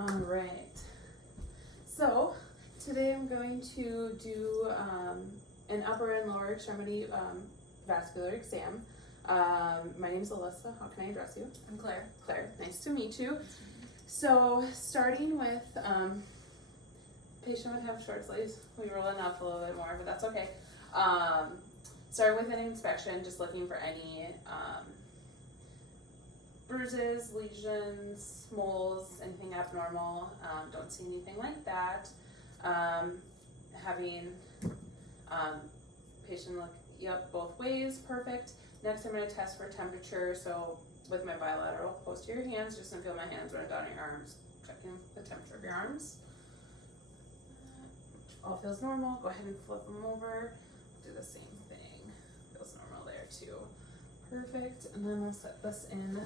All right. So today I'm going to do an upper and lower extremity vascular exam. My name's Alyssa. How can I address you? I'm Claire. Claire. Nice to meet you. So starting with patient would have short sleeves. We roll it up a little bit more, but that's okay. Starting with an inspection, just looking for any bruises, lesions, moles, anything abnormal. Don't see anything like that. Having patient look, yep, both ways, perfect. Next I'm going to test for temperature. So with my bilateral posterior hands, just gonna feel my hands run down your arms, checking the temperature of your arms. All feels normal. Go ahead and flip them over. Do the same thing. Feels normal there too. Perfect. And then we'll set this in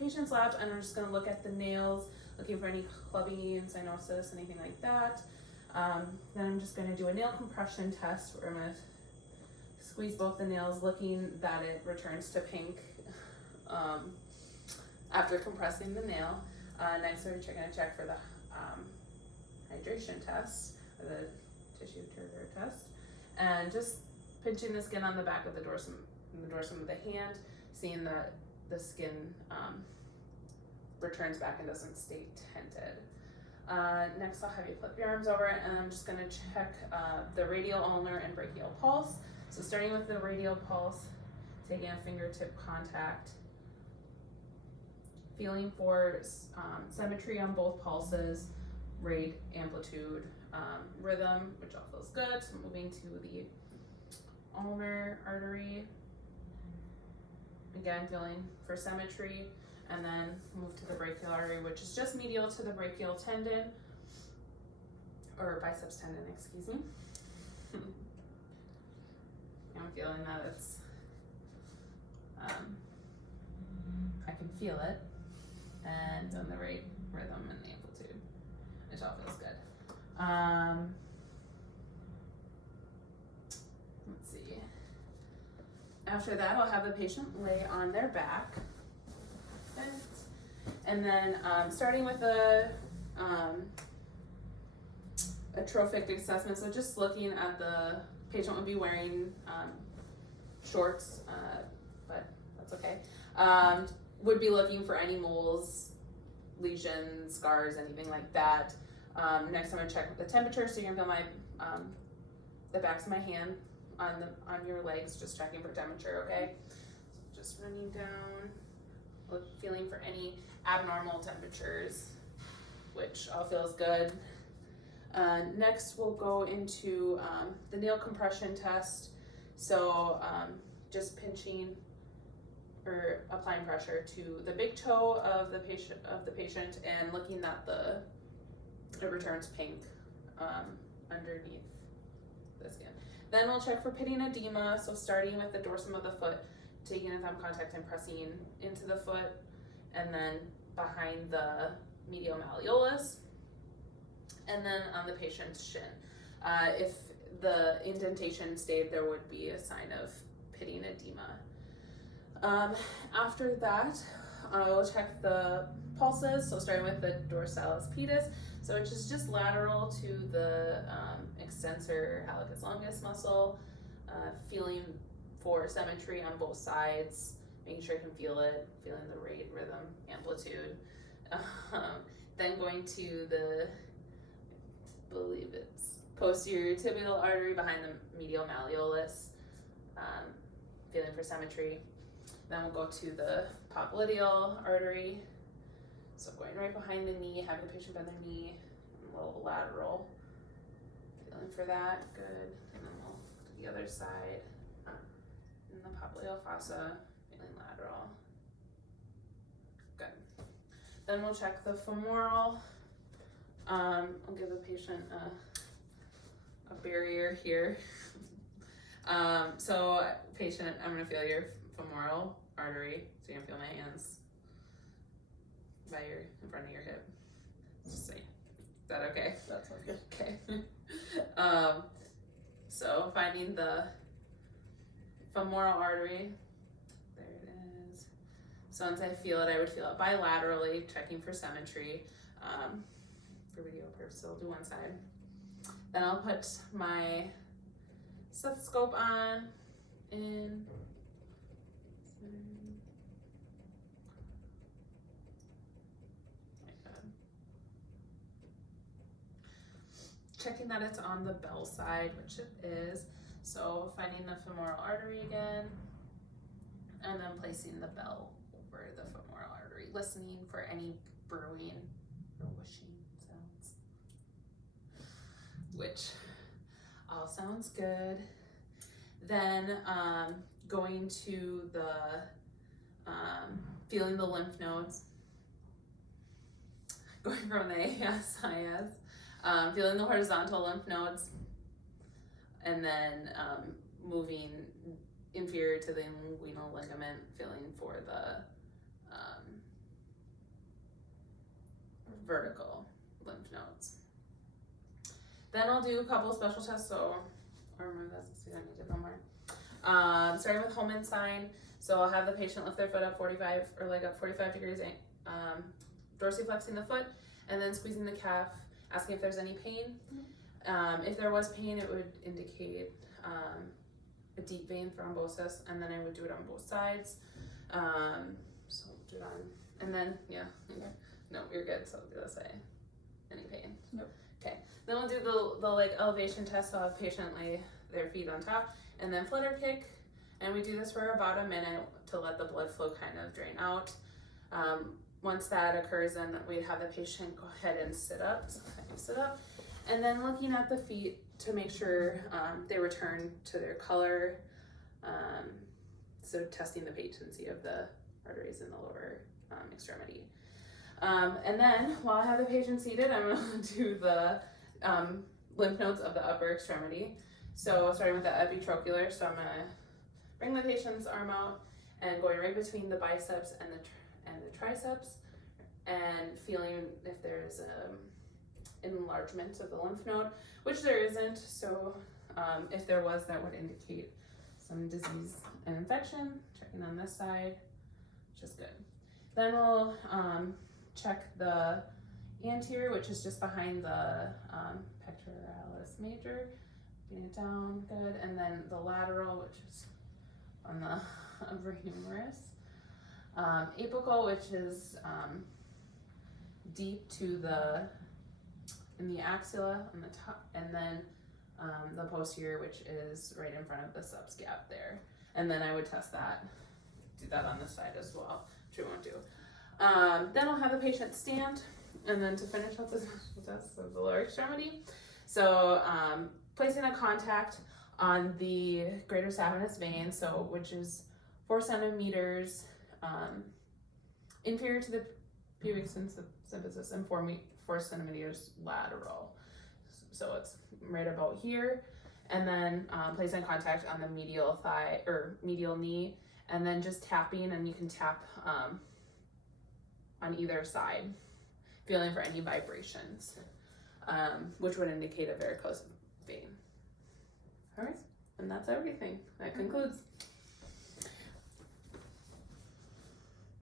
patient's lap, and we're just gonna look at the nails, looking for any clubbing, cyanosis, anything like that. Then I'm just gonna do a nail compression test where I'm gonna squeeze both the nails, looking that it returns to pink after compressing the nail. Next we're gonna check for the hydration test, or the tissue turgor test, and just pinching the skin on the back of the dorsum of the hand, seeing that the skin returns back and doesn't stay tented. Next I'll have you flip your arms over, and I'm just gonna check the radial ulnar and brachial pulse. So starting with the radial pulse, taking a fingertip contact, feeling for symmetry on both pulses, rate, amplitude, rhythm, which all feels good. So moving to the ulnar artery, again feeling for symmetry, and then move to the brachial artery, which is just medial to the brachial tendon, or biceps tendon, excuse me. I'm feeling that it's, I can feel it, and then the rate, rhythm, and the amplitude, which all feels good. Let's see. After that, I'll have the patient lay on their back. And then starting with a trophic assessment, so just looking at the patient would be wearing shorts, but that's okay. Would be looking for any moles, lesions, scars, anything like that. Next I'm gonna check the temperature, so you're gonna feel my the backs of my hand on your legs, just checking for temperature, okay? So just running down, feeling for any abnormal temperatures, which all feels good. Next we'll go into the nail compression test. So just pinching or applying pressure to the big toe of the patient and looking that it returns pink underneath the skin. Then we'll check for pitting edema. So starting with the dorsum of the foot, taking a thumb contact and pressing into the foot, and then behind the medial malleolus, and then on the patient's shin. If the indentation stayed, there would be a sign of pitting edema. After that, we'll check the pulses. So starting with the dorsalis pedis, so which is just lateral to the extensor hallucis longus muscle, feeling for symmetry on both sides, making sure you can feel it, feeling the rate, rhythm, amplitude. Then going to the, I believe it's posterior tibial artery behind the medial malleolus, feeling for symmetry. Then we'll go to the popliteal artery, so going right behind the knee, having the patient bend their knee, a little lateral, feeling for that, good. And then we'll to the other side, in the popliteal fossa, feeling lateral, good. Then we'll check the femoral. I'll give the patient a barrier here. So patient, I'm gonna feel your femoral artery, so you're gonna feel my hands in front of your hip. Just say, is that okay? That sounds good. Okay. So finding the femoral artery, there it is. So once I feel it, I would feel it bilaterally, checking for symmetry. For video purposes, I'll do one side. Then I'll put my stethoscope on in. Checking that it's on the bell side, which it is. So finding the femoral artery again, and then placing the bell over the femoral artery, listening for any brewing or whooshing sounds, which all sounds good. Then going to the, feeling the lymph nodes, going from the ASIS, feeling the horizontal lymph nodes, and then moving inferior to the inguinal ligament, feeling for the vertical lymph nodes. Then I'll do a couple special tests, so, or remember that's, we don't need it no more. Starting with Holman sign, so I'll have the patient lift their foot up 45, or leg up 45 degrees, dorsiflexing the foot, and then squeezing the calf, asking if there's any pain. If there was pain, it would indicate a deep vein thrombosis, and then I would do it on both sides. So I'll do it on, and then, yeah, okay. No, you're good, so I'll do this way. Any pain? Nope. Okay, then we'll do the like elevation test, so I'll have patient lay their feet on top, and then flutter kick, and we do this for about a minute to let the blood flow kind of drain out. Once that occurs, then we'd have the patient go ahead and sit up, and then looking at the feet to make sure they return to their color. So testing the patency of the arteries in the lower extremity. And then while I have the patient seated, I'm going to do the lymph nodes of the upper extremity. So starting with the epitrochlear, so I'm going to bring the patient's arm out and going right between the biceps and the triceps, and feeling if there's enlargement of the lymph node, which there isn't. So if there was, that would indicate some disease and infection. Checking on this side, which is good. Then we'll check the anterior, which is just behind the pectoralis major, getting it down good, and then the lateral, which is on the humerus, apical, which is deep to in the axilla on the top, and then the posterior, which is right in front of the subscap there. And then I would test that, do that on this side as well, which we won't do. Then I'll have the patient stand, and then to finish up the test of the lower extremity. So placing a contact on the greater saphenous vein, so which is 4 centimeters inferior to the pubic symphysis and 4 centimeters lateral. So it's right about here. And then placing contact on the medial thigh or medial knee, and then just tapping, and you can tap on either side, feeling for any vibrations, which would indicate a varicose vein. All right, and that's everything. That concludes.